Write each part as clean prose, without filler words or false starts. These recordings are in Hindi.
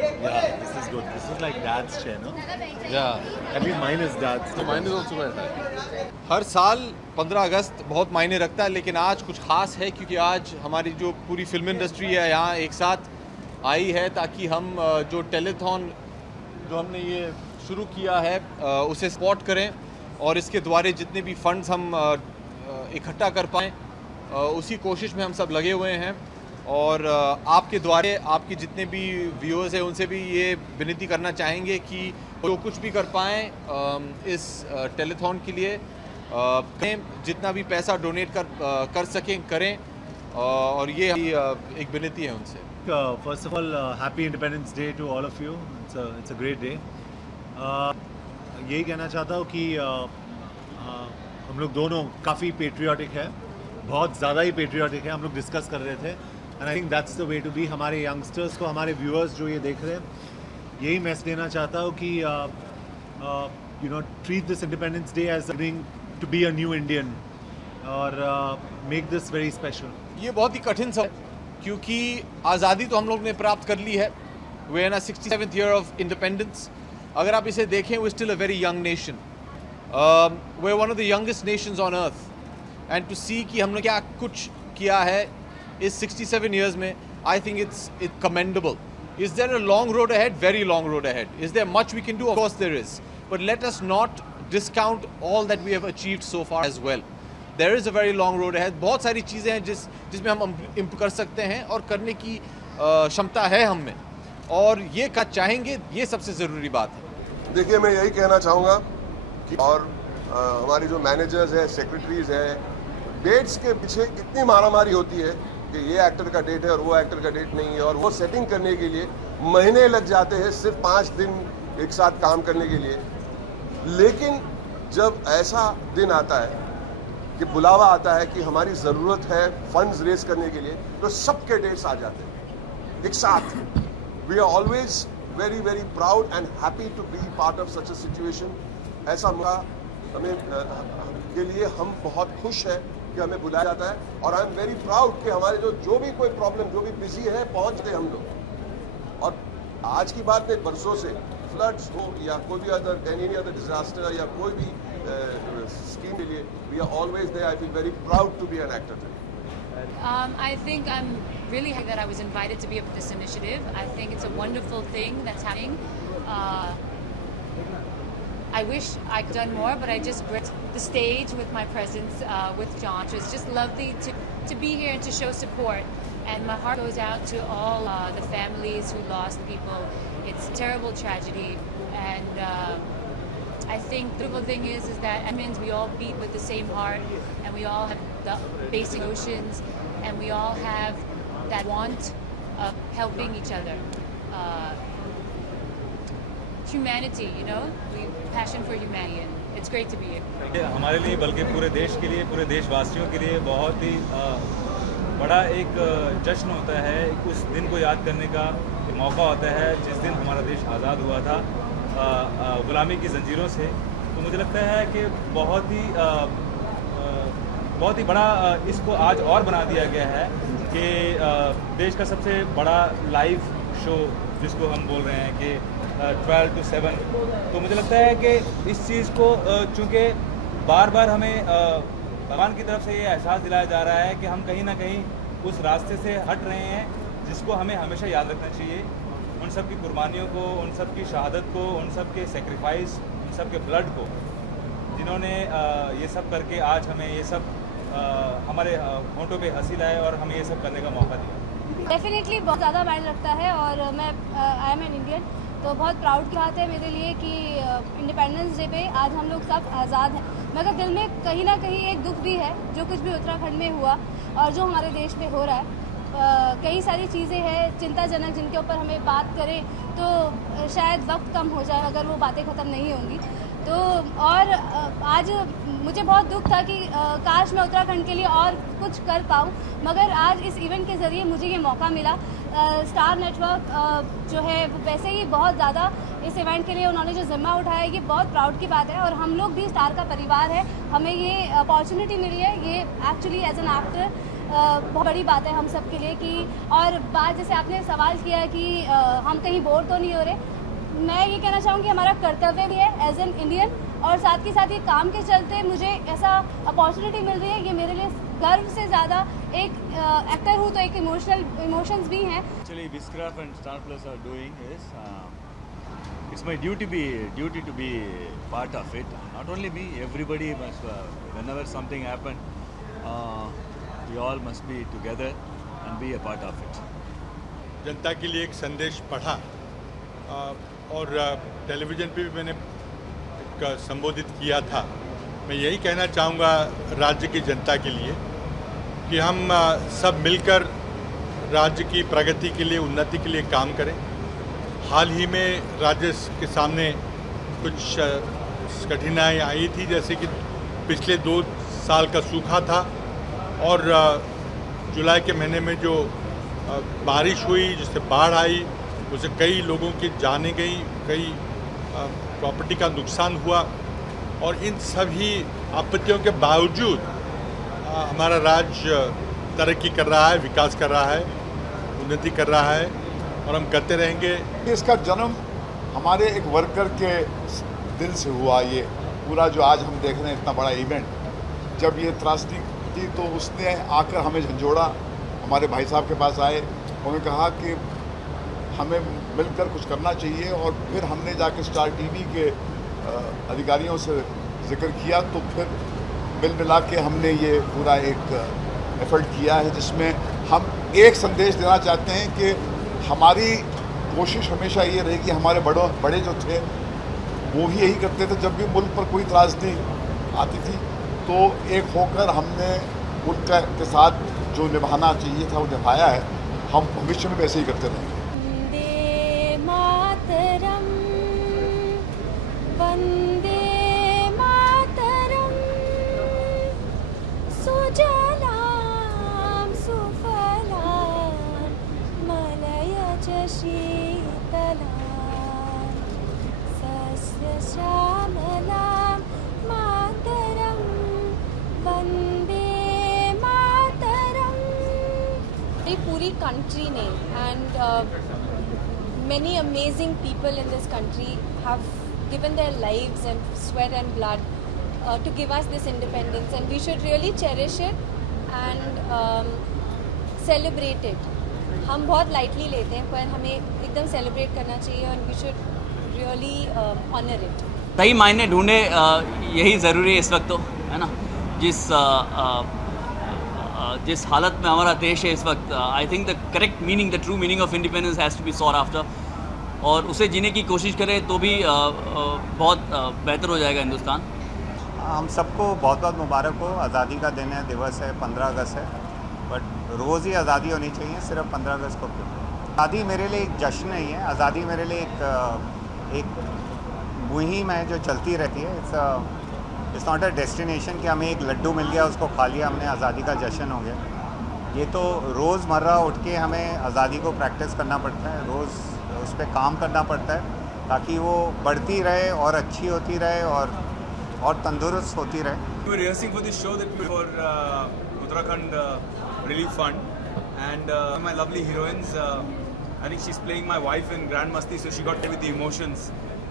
Yeah, this is good. This is like dad's chair, no? Yeah, At least mine is dad's. so mine is also my dad. हर साल 15 अगस्त बहुत मायने रखता है, लेकिन आज कुछ ख़ास है क्योंकि आज हमारी जो पूरी फिल्म इंडस्ट्री है यहाँ एक साथ आई है ताकि हम जो टेलीथॉन जो हमने ये शुरू किया है उसे सपोर्ट करें और इसके द्वारा जितने भी फंड्स हम इकट्ठा कर पाएँ उसी कोशिश में हम सब लगे हुए हैं। और आपके द्वारा आपके जितने भी व्यूअर्स हैं उनसे भी ये विनती करना चाहेंगे कि जो कुछ भी कर पाएँ इस टेलीथॉन के लिए जितना भी पैसा डोनेट कर सकें करें, और ये एक विनती है उनसे। First of all, happy Independence Day to all of you. It's a great day. यही कहना चाहता हूँ कि हम लोग दोनों काफ़ी पेट्रियाटिक है, बहुत ज़्यादा ही पेट्रियाटिक है। हम लोग डिस्कस कर रहे थे and I think that's the way to be. हमारे यंगस्टर्स को, हमारे व्यूअर्स जो ये देख रहे हैं, यही मैसेज देना चाहता हूँ कि you know treat this independence day as to be a new Indian और मेक दिस वेरी स्पेशल। ये बहुत ही कठिन समय क्योंकि आज़ादी तो हम लोग ने प्राप्त कर ली है। We are in 67th year of independence. अगर आप इसे देखें, we still a very young nation. We are one of the youngest nations on earth and to see कि हमने क्या कुछ किया है इस 67 ईयर्स में, I think it's commendable. Is there a long road ahead? Very long road ahead. Is there much we can do? Of course there is, but let us not discount all that we have achieved so far as well. There is a very long road ahead. बहुत सारी चीज़ें हैं जिसमें हम इम्प्रूव कर सकते हैं और करने की क्षमता है हम में, और ये का चाहेंगे, ये सबसे ज़रूरी बात है। देखिए, मैं यही कहना चाहूँगा कि और हमारी जो मैनेजर्स है, सेक्रेटरीज है, डेट्स के पीछे इतनी मारामारी होती है कि ये एक्टर का डेट है और वो एक्टर का डेट नहीं है, और वो सेटिंग करने के लिए महीने लग जाते हैं सिर्फ 5 दिन एक साथ काम करने के लिए। लेकिन जब ऐसा दिन आता है कि बुलावा आता है कि हमारी ज़रूरत है फंड्स रेज करने के लिए, तो सबके डेट्स आ जाते हैं एक साथ। We are always very very proud and happy to be part of such a situation. ऐसा मौका हमें के लिए हम बहुत खुश हैं कि हमें बुलाया जाता है, और आई एम वेरी प्राउड कि हमारे जो भी कोई प्रॉब्लम, जो भी बिजी है, पहुंचते हम लोग। और आज की बात नहीं, बरसों से फ्लड्स हो या कोई भी एनी अदर डिजास्टर या कोई भी स्कीम के लिए, we are always there. I feel very proud to be an actor. I think I'm really happy that I was invited to be a part of this initiative. I think it's a wonderful thing that's happening. I wish I could have done more, but I just gripped the stage with my presence with John. It was just lovely to be here and to show support. And my heart goes out to all the families who lost people. It's a terrible tragedy, and I think the beautiful thing is that Edmonds, we all beat with the same heart, and we all have the basic notions, and we all have that want of helping each other. Humanity, you know, passion for humanity, and it's great to be here. हमारे लिए, बल्कि पूरे देश के लिए, पूरे देशवासियों के लिए बहुत ही बड़ा एक जश्न होता है। उस दिन को याद करने का मौका होता है जिस दिन हमारा देश आज़ाद हुआ था गुलामी की जंजीरों से। तो मुझे लगता है कि बहुत ही बड़ा इसको आज और बना दिया गया है कि देश का सबसे बड़ा लाइव शो जिसको हम बोल रहे हैं कि 12 to 7। तो मुझे लगता है कि इस चीज़ को चूँकि बार बार हमें भगवान की तरफ से ये एहसास दिलाया जा रहा है कि हम कहीं ना कहीं उस रास्ते से हट रहे हैं, जिसको हमें हमेशा याद रखना चाहिए। उन सब की कुर्बानियों को, उन सब की शहादत को, उन सब के सेक्रीफाइस, उन सब के ब्लड को, जिन्होंने ये सब करके आज हमें ये सब हमारे होंठों पे हंसी लाए और हमें ये सब करने का मौका दिया। डेफिनेटली बहुत ज़्यादा मायने रखता है, और मैं आई एम एन इंडियन, तो बहुत प्राउड की बात है मेरे लिए कि इंडिपेंडेंस डे पे आज हम लोग सब आज़ाद हैं। मगर दिल में कहीं ना कहीं एक दुख भी है, जो कुछ भी उत्तराखंड में हुआ और जो हमारे देश में हो रहा है। कई सारी चीज़ें हैं चिंताजनक, जिनके ऊपर हमें बात करें तो शायद वक्त कम हो जाए अगर वो बातें ख़त्म नहीं होंगी। तो और आज मुझे बहुत दुख था कि काश मैं उत्तराखंड के लिए और कुछ कर पाऊँ, मगर आज इस इवेंट के ज़रिए मुझे ये मौका मिला। स्टार नेटवर्क जो है वैसे ही बहुत ज़्यादा इस इवेंट के लिए उन्होंने जो जिम्मा उठाया, ये बहुत प्राउड की बात है, और हम लोग भी स्टार का परिवार है। हमें ये अपॉर्चुनिटी मिली है, ये एक्चुअली एज एन एक्टर बहुत बड़ी बात है हम सब के लिए कि और बात जैसे आपने सवाल किया कि हम कहीं बोर तो नहीं हो रहे, मैं ये कहना चाहूँगी हमारा कर्तव्य भी है एज एन इंडियन, और साथ ही साथ ये काम के चलते मुझे ऐसा अपॉर्चुनिटी मिल रही है, ये मेरे लिए गर्व से ज़्यादा एक एक्टर हूँ तो एक इमोशंस भी हैं। Actually, Viscraft and Star Plus are doing is it's my duty to be part of it. Not only me, everybody must. Whenever something happen, we all must be together and be a part of it. जनता के लिए एक संदेश पढ़ा और टेलीविज़न पे भी मैंने संबोधित किया था। मैं यही कहना चाहूँगा राज्य की जनता के लिए कि हम सब मिलकर राज्य की प्रगति के लिए, उन्नति के लिए काम करें। हाल ही में राज्य के सामने कुछ कठिनाई आई थी, जैसे कि पिछले 2 साल का सूखा था और जुलाई के महीने में जो बारिश हुई जिससे बाढ़ आई, उससे कई लोगों की जानें गई, कई प्रॉपर्टी का नुकसान हुआ। और इन सभी आपत्तियों के बावजूद हमारा राज्य तरक्की कर रहा है, विकास कर रहा है, उन्नति कर रहा है और हम करते रहेंगे। इसका जन्म हमारे एक वर्कर के दिल से हुआ। ये पूरा जो आज हम देख रहे हैं इतना बड़ा इवेंट, जब ये त्रासदी थी तो उसने आकर हमें झंझोड़ा, हमारे भाई साहब के पास आए, उन्होंने कहा कि हमें मिलकर कुछ करना चाहिए। और फिर हमने जाके स्टार टीवी के अधिकारियों से जिक्र किया, तो फिर मिल मिला के हमने ये पूरा एक एफर्ट किया है जिसमें हम एक संदेश देना चाहते हैं कि हमारी कोशिश हमेशा ये रही कि हमारे बड़े जो थे वो भी यही करते थे। जब भी मुल्क पर कोई त्रासदी आती थी तो एक होकर हमने मुल्क के साथ जो निभाना चाहिए था वो निभाया है। हम भविष्य में वैसे ही करते रहेंगे। वंदे मातरम सुजलाम सुफलाम मलयज शीतलाम सस्य श्यामलाम मातरम वंदे मातरम। पूरी कंट्री ने and many amazing people in this country have given their lives and sweat and blood to give us this independence, and we should really cherish it and celebrate it. हम बहुत lightly लेते हैं पर हमें एकदम celebrate करना चाहिए and we should really honor it. सही मायने ढूंढे यही ज़रूरी है इस वक्त, तो है ना। जिस हालत में हमारा देश है इस वक्त, I think the correct meaning, the true meaning of independence has to be sought after, और उसे जीने की कोशिश करें तो भी बहुत बेहतर हो जाएगा हिंदुस्तान। हम सबको बहुत बहुत मुबारक हो। आज़ादी का दिन है, दिवस है, 15 अगस्त है, बट रोज़ ही आज़ादी होनी चाहिए, सिर्फ 15 अगस्त को क्यों। आज़ादी मेरे लिए एक जश्न नहीं है, आज़ादी मेरे लिए एक मुहिम है जो चलती रहती है। इट्स नॉट अ डेस्टिनेशन कि हमें एक लड्डू मिल गया, उसको खा लिया हमने, आज़ादी का जश्न हो गया। ये तो रोज़मर्रा उठ के हमें आज़ादी को प्रैक्टिस करना पड़ता है, रोज़ उस पर काम करना पड़ता है ताकि वो बढ़ती रहे और अच्छी होती रहे और तंदुरुस्त होती रहे। We were rehearsing for this show that we for Uttarakhand Relief Fund, and my lovely heroines, I think she's playing my wife in Grand Masti, so she got there with the emotions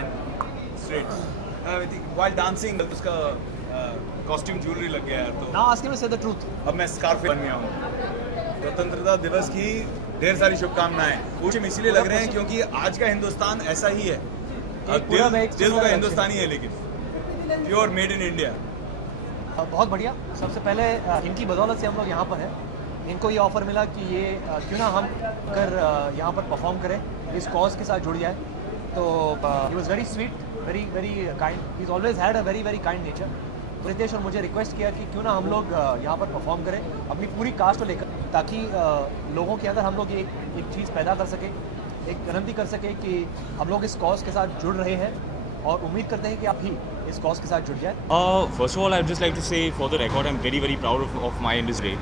and straight. I think while dancing उसका costume jewelry लग गया यार, तो Now ask him to say the truth. अब मैं स्कार्फ बन गया हूँ। स्वतंत्रता दिवस की ढेर सारी शुभकामनाएं। कुछ इसीलिए लग रहे हैं क्योंकि आज का हिंदुस्तान ऐसा ही है, दिल का हिंदुस्तानी है, लेकिन प्योर मेड इन इंडिया। बहुत बढ़िया। सबसे पहले इनकी बदौलत से हम लोग यहाँ पर हैं। इनको ये ऑफ़र मिला कि ये क्यों ना हम अगर यहाँ पर परफॉर्म करें, इस कॉज के साथ जुड़ जाए। तो he was very sweet, very very kind, he is always had a very very kind nature. Ritesh और मुझे रिक्वेस्ट किया कि क्यों ना हम लोग यहाँ पर परफॉर्म करें अपनी पूरी कास्ट को लेकर, ताकि लोगों के अंदर हम लोग एक चीज़ पैदा कर सकें, एक गारंटी कर सकें कि हम लोग इस कॉज के साथ जुड़ रहे हैं और उम्मीद करते हैं कि आप भी इस कॉज के साथ जुड़ जाए। First of all, I'd just like to say for the record, I'm very very proud of my industry.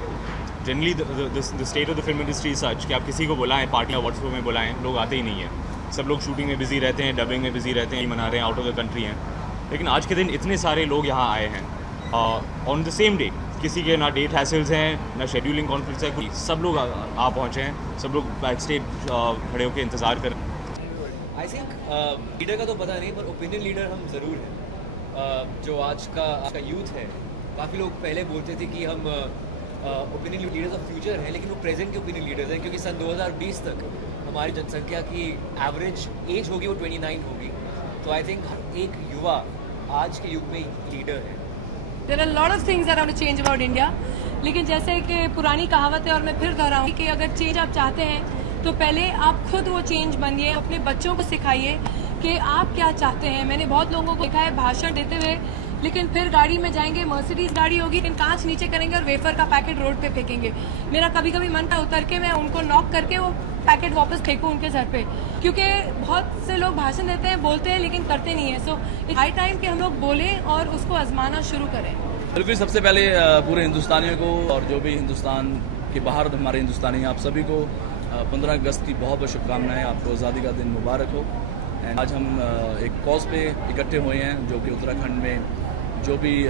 Generally, the state of the film industry is such कि आप किसी को बुलाएं, पार्टी या व्हाट्सएप में बुलाएं, लोग आते ही नहीं हैं। सब लोग शूटिंग में बिजी रहते हैं, डबिंग में बिजी रहते हैं, मना रहे हैं, आउट ऑफ द कंट्री हैं। लेकिन आज के दिन इतने सारे लोग यहाँ आए हैं ऑन द सेम डे किसी के ना डेट हैसल्स हैं ना शेड्यूलिंग कॉन्फ्लिक्ट्स है, कुछ सब लोग आ पहुँचे हैं, सब लोग बैक स्टेज खड़े होकर इंतज़ार कर। आई थिंक लीडर का तो पता नहीं, पर ओपिनियन लीडर हम ज़रूर हैं। जो आज का यूथ है, काफ़ी लोग पहले बोलते थे कि हम ओपिनियन लीडर्स ऑफ फ्यूचर हैं, लेकिन वो प्रेजेंट के ओपिनियन लीडर्स हैं, क्योंकि सन 2020 तक हमारी जनसंख्या की एवरेज एज होगी वो 29 होगी। तो आई थिंक एक युवा आज के युग में लीडर है। There are a lot of things that are going to change about India, लेकिन जैसे कि पुरानी कहावत है और मैं फिर दोहराऊंगी कि अगर चेंज आप चाहते हैं तो पहले आप खुद वो चेंज बनिए, अपने बच्चों को सिखाइए कि आप क्या चाहते हैं। मैंने बहुत लोगों को देखा है भाषण देते हुए, लेकिन फिर गाड़ी में जाएंगे, मर्सिडीज गाड़ी होगी, लेकिन कांच नीचे करेंगे और वेफर का पैकेट रोड पे फेंकेंगे। मेरा कभी कभी मन था उतर के मैं उनको नॉक करके वो पैकेट वापस फेंकूं उनके सर पे, क्योंकि बहुत से लोग भाषण देते हैं, बोलते हैं, लेकिन करते नहीं है। सो हाई टाइम कि हम लोग बोलें और उसको आजमाना शुरू करें। बिल्कुल, सबसे पहले पूरे हिंदुस्तानियों को और जो भी हिंदुस्तान के बाहर हमारे हिंदुस्तानी आप सभी को 15 अगस्त की बहुत बहुत शुभकामनाएं। आपको आज़ादी का दिन मुबारक हो। एंड आज हम एक कॉज पे इकट्ठे हुए हैं, जो कि उत्तराखंड में जो भी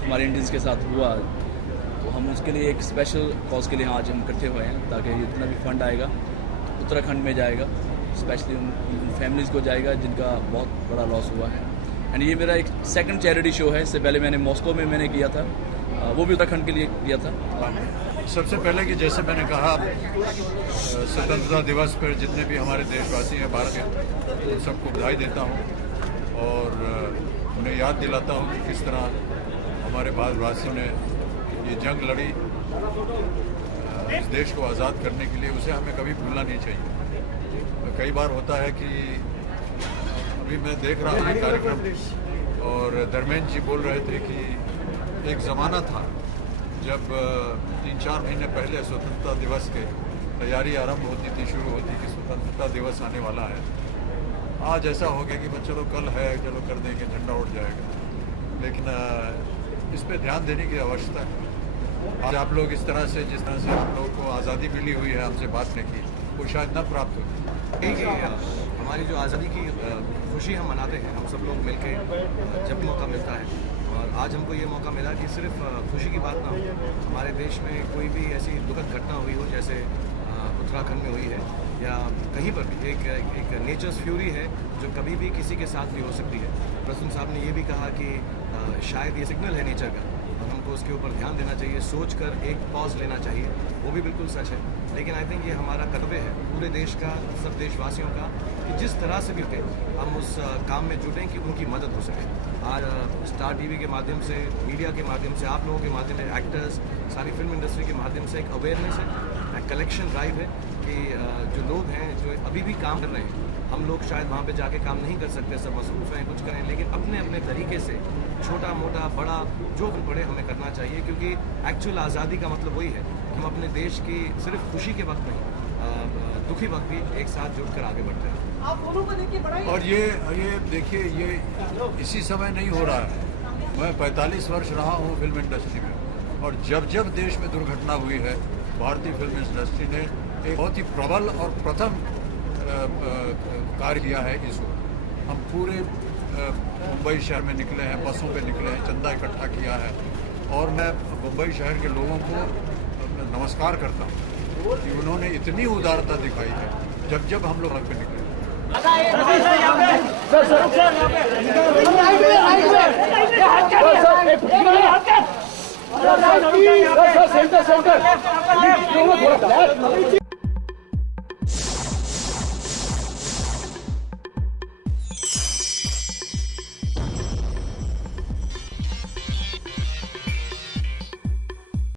हमारे इंडियंस के साथ हुआ, तो हम उसके लिए एक स्पेशल कॉज के लिए आज हम इकट्ठे हुए हैं, ताकि जितना भी फंड आएगा उत्तराखंड में जाएगा, स्पेशली उन फैमिलीज़ को जाएगा जिनका बहुत बड़ा लॉस हुआ है। एंड ये मेरा एक सेकंड चैरिटी शो है। इससे पहले मैंने मॉस्को में मैंने किया था, वो भी उत्तराखंड के लिए किया था। सबसे पहले कि जैसे मैंने कहा, स्वतंत्रता दिवस पर जितने भी हमारे देशवासी हैं भारत के, उन सबको बधाई देता हूँ और उन्हें याद दिलाता हूँ कि किस तरह हमारे भारतवासियों ने ये जंग लड़ी इस देश को आज़ाद करने के लिए। उसे हमें कभी भूलना नहीं चाहिए। कई बार होता है कि अभी मैं देख रहा हूँ ये कार्यक्रम और धर्मेंद्र जी बोल रहे थे कि एक ज़माना था जब 3-4 महीने पहले स्वतंत्रता दिवस के तैयारी आरंभ होती थी, शुरू होती कि स्वतंत्रता दिवस आने वाला है। आज ऐसा हो गया कि बस चलो कल है, चलो कर देंगे, झंडा उड़ जाएगा। लेकिन इस पे ध्यान देने की आवश्यकता है। आज आप लोग इस तरह से, जिस तरह से आप लोगों को आज़ादी मिली हुई है हमसे बांटने की, वो शायद न प्राप्त होती। हमारी जो आज़ादी की खुशी हम मनाते हैं, हम सब लोग मिलके जब मौका मिलता है, और आज हमको ये मौका मिला कि सिर्फ खुशी की बात ना हो, हमारे देश में कोई भी ऐसी दुखद घटना हुई हो जैसे उत्तराखंड में हुई है या कहीं पर भी एक नेचर्स फ्यूरी है जो कभी भी किसी के साथ भी हो सकती है। प्रेसिडेंट साहब ने ये भी कहा कि शायद ये सिग्नल है नेचर का और हमको उसके ऊपर ध्यान देना चाहिए, सोच कर एक पॉज लेना चाहिए। वो भी बिल्कुल सच है, लेकिन आई थिंक ये हमारा कर्तव्य है पूरे देश का, सब देशवासियों का, कि जिस तरह से भी हम उस काम में जुटें कि उनकी मदद हो सके। आज स्टार टीवी के माध्यम से, मीडिया के माध्यम से, आप लोगों के माध्यम से, एक्टर्स, सारी फिल्म इंडस्ट्री के माध्यम से एक अवेयरनेस है, एक कलेक्शन ड्राइव है कि जो लोग हैं जो अभी भी काम कर रहे हैं, हम लोग शायद वहाँ पे जाके काम नहीं कर सकते, सब मसरूफ़ हैं, कुछ करें, लेकिन अपने अपने तरीके से छोटा मोटा बड़ा जो भी पड़े हमें करना चाहिए, क्योंकि एक्चुअल आज़ादी का मतलब वही है कि हम अपने देश की सिर्फ खुशी के वक्त नहीं, दुखी वक्त भी एक साथ जुटकर आगे बढ़ते हैं। और ये देखिए, ये इसी समय नहीं हो रहा है। मैं 45 वर्ष रहा हूँ फिल्म इंडस्ट्री में, और जब जब देश में दुर्घटना हुई है, भारतीय फिल्म इंडस्ट्री ने एक बहुत ही प्रबल और प्रथम कार्य किया है इसको। हम पूरे मुंबई शहर में निकले हैं, बसों पे निकले हैं, चंदा इकट्ठा किया है, और मैं मुंबई शहर के लोगों को नमस्कार करता हूँ कि उन्होंने इतनी उदारता दिखाई है जब जब हम लोग पे निकले। सेंटर